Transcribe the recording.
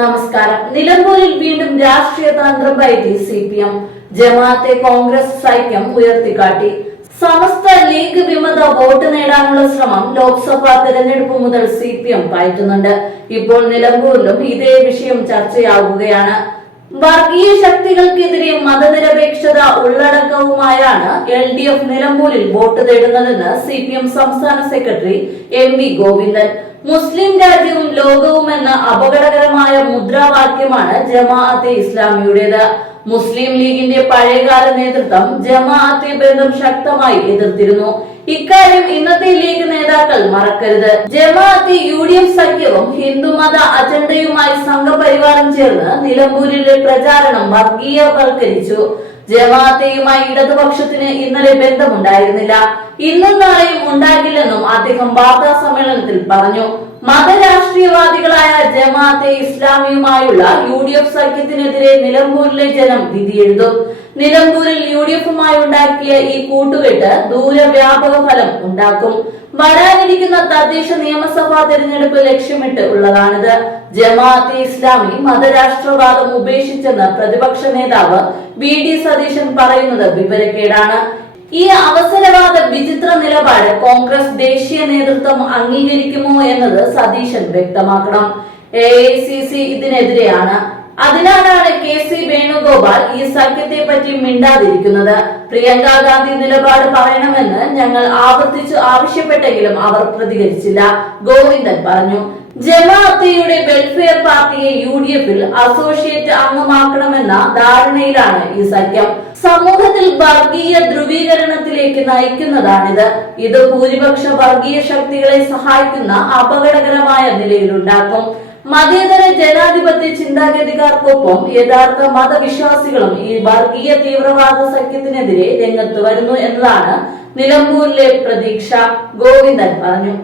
നമസ്കാരം. നിലമ്പൂരിൽ വീണ്ടും രാഷ്ട്രീയ തന്ത്രം പയറ്റി C P M Jamaat Congress സൈക്യം ഉയർത്തിക്കാട്ടി. സമസ്ത ലീഗ് വിമത വോട്ട് നേടാനുള്ള ശ്രമം ലോക്സഭാ തെരഞ്ഞെടുപ്പ് മുതൽ സി പി എം പയറ്റുന്നുണ്ട്. ഇപ്പോൾ നിലമ്പൂരിലും ഇതേ വിഷയം ചർച്ചയാവുകയാണ്. വർഗീയ ശക്തികൾക്കെതിരെ മതനിരപേക്ഷത ഉള്ളടക്കവുമായാണ് എൽ ഡി എഫ് നിലമ്പൂരിൽ വോട്ട് തേടുന്നതെന്ന് സി പി എം സംസ്ഥാന സെക്രട്ടറി എം വി ഗോവിന്ദൻ. മുസ്ലിം രാജ്യവും ലോകവും എന്ന അപകടകരമായ മുദ്രാവാക്യമാണ് ജമാഅത്തെ ഇസ്ലാമിയുടേത്. മുസ്ലിം ലീഗിന്റെ പഴയകാല നേതൃത്വം ജമാഅത്തെ ബന്ധം ശക്തമായി എതിർത്തിരുന്നു. ഇക്കാര്യം ഇന്നത്തെ ലീഗ് നേതാക്കൾ മറക്കരുത്. ജമാഅത്തെ യു ഡി എഫ് സഖ്യവും ഹിന്ദുമത അജണ്ടയുമായി സംഘപരിവാരം ചേർന്ന് നിലമ്പൂരിലെ പ്രചാരണം വർഗീയവൽക്കരിച്ചു. ജമാഅത്തെയുമായി ഇടതുപക്ഷത്തിന് ഇന്നലെ ബന്ധമുണ്ടായിരുന്നില്ല. ഇന്നും നാളെയും ഉണ്ടാകില്ലെന്നും അദ്ദേഹം വാർത്താ സമ്മേളനത്തിൽ പറഞ്ഞു. മതരാഷ്ട്രീയവാദികളായ ജമാഅത്തെ ഇസ്ലാമിയുമായുള്ള യു ഡി എഫ് സഖ്യത്തിനെതിരെ നിലമ്പൂരിലെ ജനം വിധിയെഴുതും നിലമ്പൂരിൽ യു ഡി എഫുമായി ഉണ്ടാക്കിയ ഈ കൂട്ടുകെട്ട് ദൂരവ്യാപക ഫലം ഉണ്ടാക്കും. വരാനിരിക്കുന്ന തദ്ദേശ നിയമസഭാ തെരഞ്ഞെടുപ്പ് ലക്ഷ്യമിട്ട് ഉള്ളതാണിത്. ജമാഅത്തെ ഇസ്ലാമി മതരാഷ്ട്രവാദം ഉപേക്ഷിച്ചെന്ന് പ്രതിപക്ഷ നേതാവ് വി ഡി സതീശൻ പറയുന്നത് വിവരക്കേടാണ്. ഈ അവസരവാദ വിചിത്ര നിലപാട് കോൺഗ്രസ് ദേശീയ നേതൃത്വം അംഗീകരിക്കുമോ എന്നത് സതീശൻ വ്യക്തമാക്കണം. എ ഐ സി സി ഇതിനെതിരെയാണ്. അതിനാലാണ് കെ സി വേണുഗോപാൽ ഈ സഖ്യത്തെ പറ്റി മിണ്ടാതിരിക്കുന്നത്. പ്രിയങ്ക ഗാന്ധി നിലപാട് പറയണമെന്ന് ഞങ്ങൾ ആവർത്തിച്ചു ആവശ്യപ്പെട്ടെങ്കിലും അവർ പ്രതികരിച്ചില്ല. ഗോവിന്ദൻ പറഞ്ഞു ജമാഅത്തിയുടെ വെൽഫെയർ പാർട്ടിയെ യു ഡി എഫിൽ അസോസിയേറ്റ് അംഗമാക്കണമെന്ന ധാരണയിലാണ് ഈ സഖ്യം. സമൂഹത്തിൽ വർഗീയ ധ്രുവീകരണത്തിലേക്ക് നയിക്കുന്നതാണിത്. ഇത് ഭൂരിപക്ഷ വർഗീയ ശക്തികളെ സഹായിക്കുന്ന അപകടകരമായ നിലയിലുണ്ടാക്കും. മതേതര ജനാധിപത്യ ചിന്താഗതിക്കാർക്കൊപ്പം യഥാർത്ഥ മതവിശ്വാസികളും ഈ വർഗീയ തീവ്രവാദ സഖ്യത്തിനെതിരെ രംഗത്ത് വരുന്നു എന്നതാണ് നിലമ്പൂരിലെ പ്രതീക്ഷ. ഗോവിന്ദൻ പറഞ്ഞു.